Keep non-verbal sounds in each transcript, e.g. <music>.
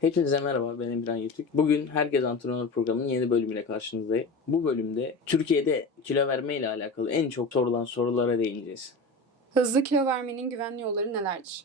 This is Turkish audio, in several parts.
Hepinize merhaba ben Emirhan Yetük. Bugün Herkes Antrenör programının yeni bölümüyle karşınızdayım. Bu bölümde Türkiye'de kilo verme ile alakalı en çok sorulan sorulara değineceğiz. Hızlı kilo vermenin güvenli yolları nelerdir?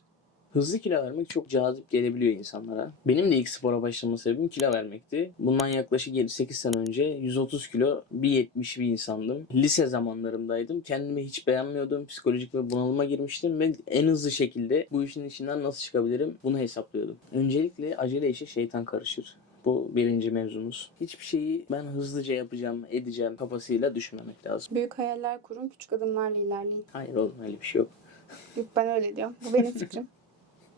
Hızlı kilo vermek çok cazip gelebiliyor insanlara. Benim de ilk spora başlama sebebim kilo vermekti. Bundan yaklaşık 7-8 sene önce 130 kilo 1.70 bir insandım. Lise zamanlarımdaydım. Kendimi hiç beğenmiyordum. Psikolojik ve bunalıma girmiştim ve en hızlı şekilde bu işin içinden nasıl çıkabilirim bunu hesaplıyordum. Öncelikle acele işe şeytan karışır. Bu birinci mevzumuz. Hiçbir şeyi ben hızlıca yapacağım, edeceğim kafasıyla düşünmemek lazım. Büyük hayaller kurun, küçük adımlarla ilerleyin. Hayır oğlum öyle bir şey yok. Yok ben öyle diyorum. Bu benim fikrim. <laughs>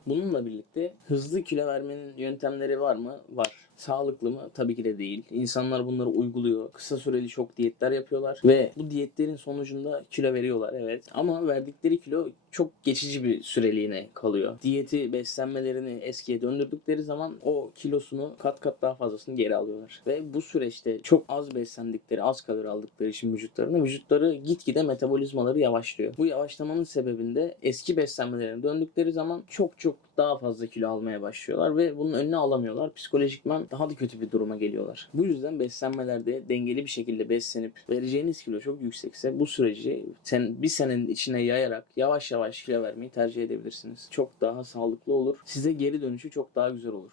Bununla birlikte hızlı kilo vermenin yöntemleri var mı? Var. Sağlıklı mı? Tabii ki de değil. İnsanlar bunları uyguluyor. Kısa süreli çok diyetler yapıyorlar ve bu diyetlerin sonucunda kilo veriyorlar evet. Ama verdikleri kilo çok geçici bir süreliğine kalıyor. Diyeti, beslenmelerini eskiye döndürdükleri zaman o kilosunu kat kat daha fazlasını geri alıyorlar. Ve bu süreçte çok az beslendikleri, az kalori aldıkları için vücutlarına vücutları gitgide metabolizmaları yavaşlıyor. Bu yavaşlamanın sebebinde eski beslenmelerine döndükleri zaman çok çok daha fazla kilo almaya başlıyorlar ve bunun önüne alamıyorlar. Psikolojikman daha da kötü bir duruma geliyorlar. Bu yüzden beslenmelerde dengeli bir şekilde beslenip vereceğiniz kilo çok yüksekse bu süreci sen bir senenin içine yayarak yavaş yavaş kilo vermeyi tercih edebilirsiniz. Çok daha sağlıklı olur. Size geri dönüşü çok daha güzel olur.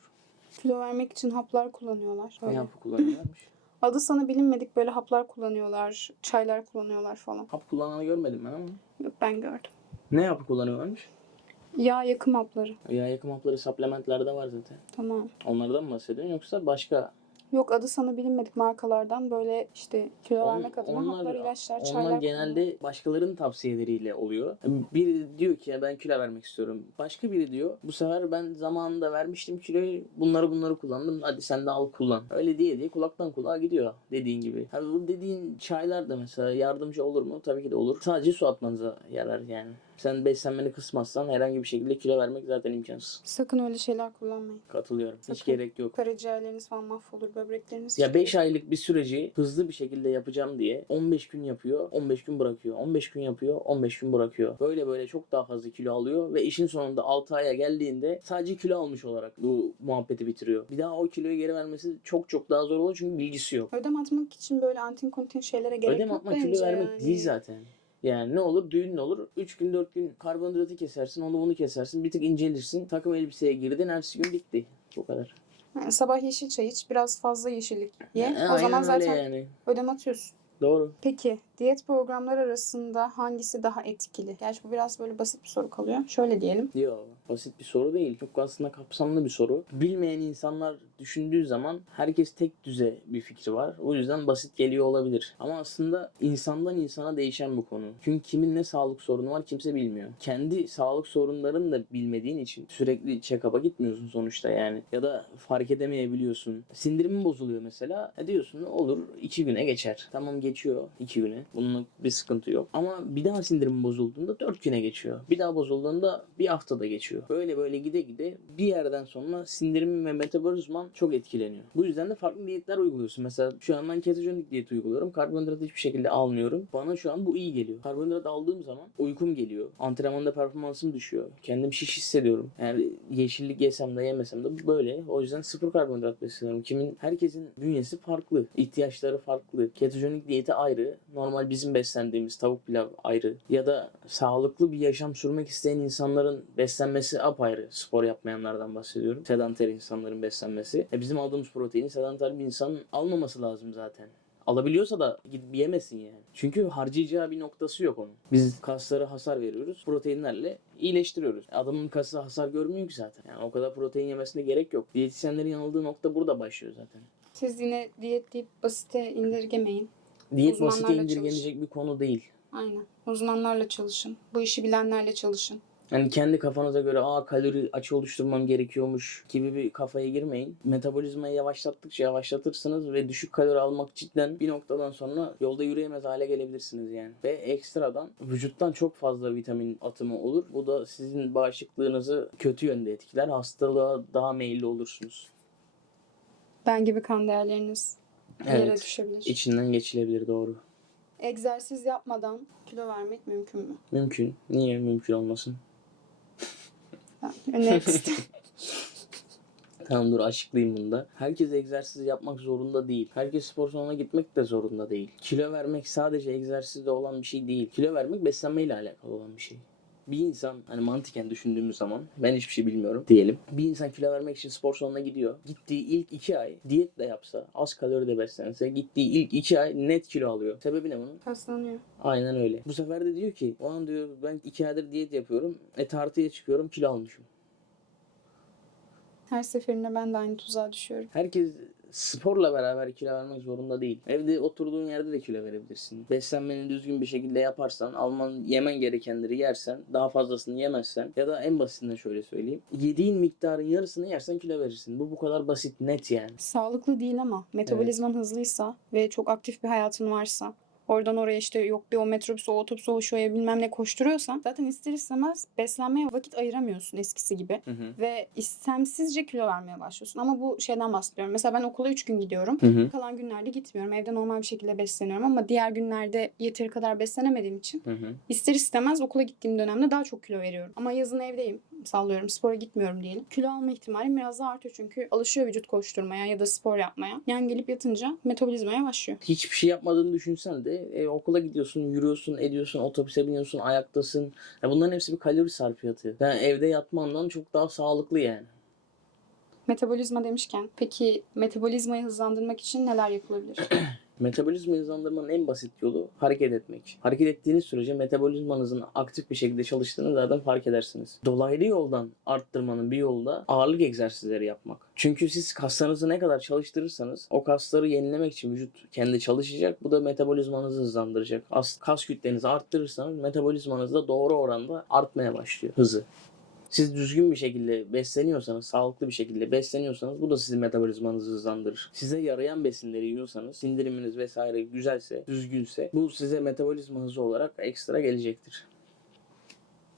Kilo vermek için haplar kullanıyorlar. Ne yapı kullanıyorlarmış? <laughs> Adı sana bilinmedik böyle haplar kullanıyorlar, çaylar kullanıyorlar falan. Hap kullananı görmedim ben ama. Yok ben gördüm. Ne yapı kullanıyorlarmış? Yağ yakım hapları. Yağ yakım hapları supplementlerde var zaten. Tamam. Onlardan mı bahsediyorsun yoksa başka Yok adı sana bilinmedik markalardan böyle işte kilo On- vermek adına onlar- haplar, ilaçlar, çaylar Onlar genelde başkalarının tavsiyeleriyle oluyor. Biri diyor ki ya ben kilo vermek istiyorum. Başka biri diyor bu sefer ben zamanında vermiştim kiloyu bunları bunları kullandım. Hadi sen de al kullan. Öyle diye diye kulaktan kulağa gidiyor dediğin gibi. Ha, bu dediğin çaylar da mesela yardımcı olur mu? Tabii ki de olur. Sadece su atmanıza yarar yani. Sen beslenmeni kısmazsan herhangi bir şekilde kilo vermek zaten imkansız. Sakın öyle şeyler kullanmayın. Katılıyorum. Hiç Sakın. gerek yok. Karaciğerleriniz falan mahvolur, böbrekleriniz. Ya çıkar. 5 aylık bir süreci hızlı bir şekilde yapacağım diye 15 gün yapıyor, 15 gün bırakıyor. 15 gün yapıyor, 15 gün bırakıyor. Böyle böyle çok daha fazla kilo alıyor ve işin sonunda 6 aya geldiğinde sadece kilo almış olarak bu muhabbeti bitiriyor. Bir daha o kiloyu geri vermesi çok çok daha zor olur çünkü bilgisi yok. Ödem atmak için böyle antin kontin şeylere gerek Ödem yok atmak bence kilo vermek değil zaten. Yani ne olur? Düğün olur? 3 gün 4 gün karbonhidratı kesersin, onu bunu kesersin. Bir tık incelirsin. Takım elbiseye girdin, ertesi gün bitti. Bu kadar. Yani sabah yeşil çay iç, biraz fazla yeşillik ye. Yani o zaman zaten yani. ödem atıyorsun. Doğru. Peki diyet programları arasında hangisi daha etkili? Gerçi bu biraz böyle basit bir soru kalıyor. Şöyle diyelim. Yok basit bir soru değil. Çok aslında kapsamlı bir soru. Bilmeyen insanlar düşündüğü zaman herkes tek düze bir fikri var. O yüzden basit geliyor olabilir. Ama aslında insandan insana değişen bu konu. Çünkü kimin ne sağlık sorunu var kimse bilmiyor. Kendi sağlık sorunlarını da bilmediğin için sürekli check-up'a gitmiyorsun sonuçta yani. Ya da fark edemeyebiliyorsun. Sindirimin bozuluyor mesela. E diyorsun olur iki güne geçer. Tamam geçiyor iki güne. Bunun bir sıkıntı yok. Ama bir daha sindirim bozulduğunda dört güne geçiyor. Bir daha bozulduğunda bir haftada geçiyor. Böyle böyle gide gide bir yerden sonra sindirim ve metabolizman çok etkileniyor. Bu yüzden de farklı diyetler uyguluyorsun. Mesela şu an ben ketojenik diyet uyguluyorum. Karbonhidrat hiçbir şekilde almıyorum. Bana şu an bu iyi geliyor. Karbonhidrat aldığım zaman uykum geliyor. Antrenmanda performansım düşüyor. Kendim şiş hissediyorum. Yani yeşillik yesem de yemesem de böyle. O yüzden sıfır karbonhidrat besleniyorum. Kimin herkesin bünyesi farklı. ihtiyaçları farklı. Ketojenik diyeti ayrı. Normal bizim beslendiğimiz tavuk pilav ayrı. Ya da sağlıklı bir yaşam sürmek isteyen insanların beslenmesi apayrı. Spor yapmayanlardan bahsediyorum. Sedanter insanların beslenmesi. E bizim aldığımız proteini sedanter bir insanın almaması lazım zaten. Alabiliyorsa da gidip yemesin yani. Çünkü harcayacağı bir noktası yok onun. Biz kaslara hasar veriyoruz. Proteinlerle iyileştiriyoruz. Adamın kası hasar görmüyor ki zaten. Yani o kadar protein yemesine gerek yok. Diyetisyenlerin yanıldığı nokta burada başlıyor zaten. Siz yine diyet deyip basite indirgemeyin. Diyet basite indirgenecek bir konu değil. Aynen. Uzmanlarla çalışın. Bu işi bilenlerle çalışın. Yani kendi kafanıza göre aa kalori açı oluşturmam gerekiyormuş gibi bir kafaya girmeyin. Metabolizmayı yavaşlattıkça yavaşlatırsınız ve düşük kalori almak cidden bir noktadan sonra yolda yürüyemez hale gelebilirsiniz yani. Ve ekstradan vücuttan çok fazla vitamin atımı olur. Bu da sizin bağışıklığınızı kötü yönde etkiler. Hastalığa daha meyilli olursunuz. Ben gibi kan değerleriniz yere Evet. düşebilir. İçinden geçilebilir doğru. Egzersiz yapmadan kilo vermek mümkün mü? Mümkün. Niye mümkün olmasın? İsterim. <laughs> Tamam dur açıklayayım bunu da. Herkes egzersiz yapmak zorunda değil. Herkes spor salonuna gitmek de zorunda değil. Kilo vermek sadece egzersizde olan bir şey değil. Kilo vermek beslenmeyle alakalı olan bir şey. Bir insan hani mantıken düşündüğümüz zaman ben hiçbir şey bilmiyorum diyelim. Bir insan kilo vermek için spor salonuna gidiyor. Gittiği ilk iki ay diyet de yapsa, az kalori de beslense gittiği ilk iki ay net kilo alıyor. Sebebi ne bunun? Kaslanıyor. Aynen öyle. Bu sefer de diyor ki o an diyor ben iki aydır diyet yapıyorum. E tartıya çıkıyorum kilo almışım. Her seferinde ben de aynı tuzağa düşüyorum. Herkes sporla beraber kilo vermek zorunda değil. Evde oturduğun yerde de kilo verebilirsin. Beslenmeni düzgün bir şekilde yaparsan, alman yemen gerekenleri yersen, daha fazlasını yemezsen ya da en basitinden şöyle söyleyeyim. Yediğin miktarın yarısını yersen kilo verirsin. Bu bu kadar basit, net yani. Sağlıklı değil ama metabolizman hızlıysa ve çok aktif bir hayatın varsa oradan oraya işte yok bir o metrobüs o otobüs o şuraya bilmem ne koşturuyorsan zaten ister istemez beslenmeye vakit ayıramıyorsun eskisi gibi. Hı hı. Ve istemsizce kilo vermeye başlıyorsun. Ama bu şeyden bahsediyorum. Mesela ben okula 3 gün gidiyorum. Hı hı. Kalan günlerde gitmiyorum. Evde normal bir şekilde besleniyorum ama diğer günlerde yeteri kadar beslenemediğim için Hı hı. ister istemez okula gittiğim dönemde daha çok kilo veriyorum. Ama yazın evdeyim. Sallıyorum. Spora gitmiyorum diyelim. Kilo alma ihtimalim biraz daha artıyor çünkü alışıyor vücut koşturmaya ya da spor yapmaya. Yani gelip yatınca metabolizmaya başlıyor. Hiçbir şey yapmadığını düşünsen de e, okula gidiyorsun, yürüyorsun, ediyorsun, otobüse biniyorsun, ayaktasın. Ya bunların hepsi bir kalori sarfiyatı. Yani evde yatmandan çok daha sağlıklı yani. Metabolizma demişken peki metabolizmayı hızlandırmak için neler yapılabilir? <clears throat> Metabolizma hızlandırmanın en basit yolu hareket etmek. Hareket ettiğiniz sürece metabolizmanızın aktif bir şekilde çalıştığını zaten fark edersiniz. Dolaylı yoldan arttırmanın bir yolu da ağırlık egzersizleri yapmak. Çünkü siz kaslarınızı ne kadar çalıştırırsanız o kasları yenilemek için vücut kendi çalışacak. Bu da metabolizmanızı hızlandıracak. As kas kütlenizi arttırırsanız metabolizmanız da doğru oranda artmaya başlıyor hızı. Siz düzgün bir şekilde besleniyorsanız, sağlıklı bir şekilde besleniyorsanız bu da sizin metabolizmanızı hızlandırır. Size yarayan besinleri yiyorsanız, sindiriminiz vesaire güzelse, düzgünse bu size metabolizma hızı olarak ekstra gelecektir.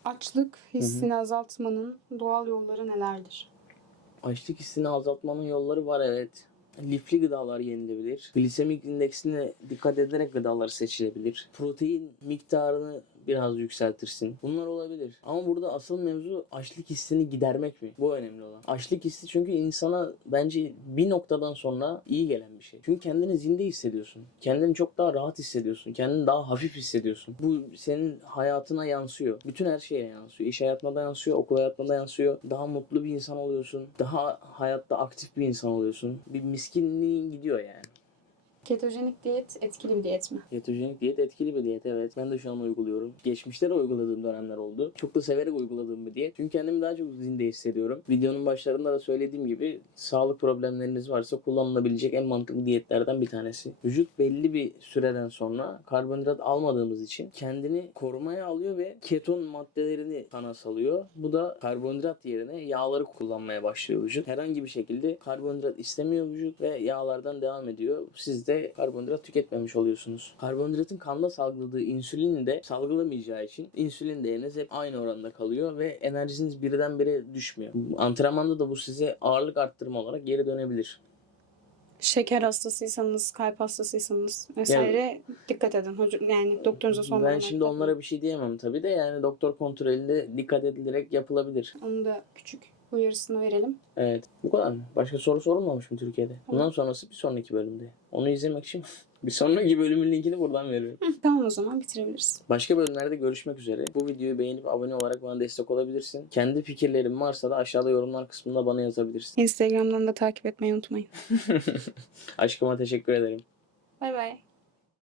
Açlık hissini azaltmanın doğal yolları nelerdir? Açlık hissini azaltmanın yolları var evet. Lifli gıdalar yenilebilir. Glisemik indeksine dikkat ederek gıdalar seçilebilir. Protein miktarını biraz yükseltirsin. Bunlar olabilir. Ama burada asıl mevzu açlık hissini gidermek mi? Bu önemli olan. Açlık hissi çünkü insana bence bir noktadan sonra iyi gelen bir şey. Çünkü kendini zinde hissediyorsun. Kendini çok daha rahat hissediyorsun. Kendini daha hafif hissediyorsun. Bu senin hayatına yansıyor. Bütün her şeye yansıyor. İş hayatına da yansıyor, okul hayatına da yansıyor. Daha mutlu bir insan oluyorsun. Daha hayatta aktif bir insan oluyorsun. Bir miskinliğin gidiyor yani. Ketojenik diyet etkili bir diyet mi? Ketojenik diyet etkili bir diyet evet. Ben de şu an uyguluyorum. Geçmişte de uyguladığım dönemler oldu. Çok da severek uyguladığım bir diyet. Çünkü kendimi daha çok zinde hissediyorum. Videonun başlarında da söylediğim gibi sağlık problemleriniz varsa kullanılabilecek en mantıklı diyetlerden bir tanesi. Vücut belli bir süreden sonra karbonhidrat almadığımız için kendini korumaya alıyor ve keton maddelerini kana salıyor. Bu da karbonhidrat yerine yağları kullanmaya başlıyor vücut. Herhangi bir şekilde karbonhidrat istemiyor vücut ve yağlardan devam ediyor. Siz de karbonhidrat tüketmemiş oluyorsunuz. Karbonhidratın kanda salgıladığı insülini de salgılamayacağı için insülin değeriniz hep aynı oranda kalıyor ve enerjiniz birdenbire düşmüyor. Antrenmanda da bu size ağırlık arttırma olarak geri dönebilir. Şeker hastasıysanız, kalp hastasıysanız vesaire dikkat edin. Yani doktorunuza Ben sormadan. şimdi onlara bir şey diyemem tabii de yani doktor kontrolünde dikkat edilerek yapılabilir. Onu da küçük uyarısını verelim. Evet. Bu kadar mı? Başka soru sorulmamış mı Türkiye'de? Bundan sonrası bir sonraki bölümde. Onu izlemek için <laughs> bir sonraki bölümün linkini buradan veriyorum. Hı, tamam o zaman bitirebiliriz. Başka bölümlerde görüşmek üzere. Bu videoyu beğenip abone olarak bana destek olabilirsin. Kendi fikirlerin varsa da aşağıda yorumlar kısmında bana yazabilirsin. Instagram'dan da takip etmeyi unutmayın. <laughs> Aşkıma teşekkür ederim. Bay bay.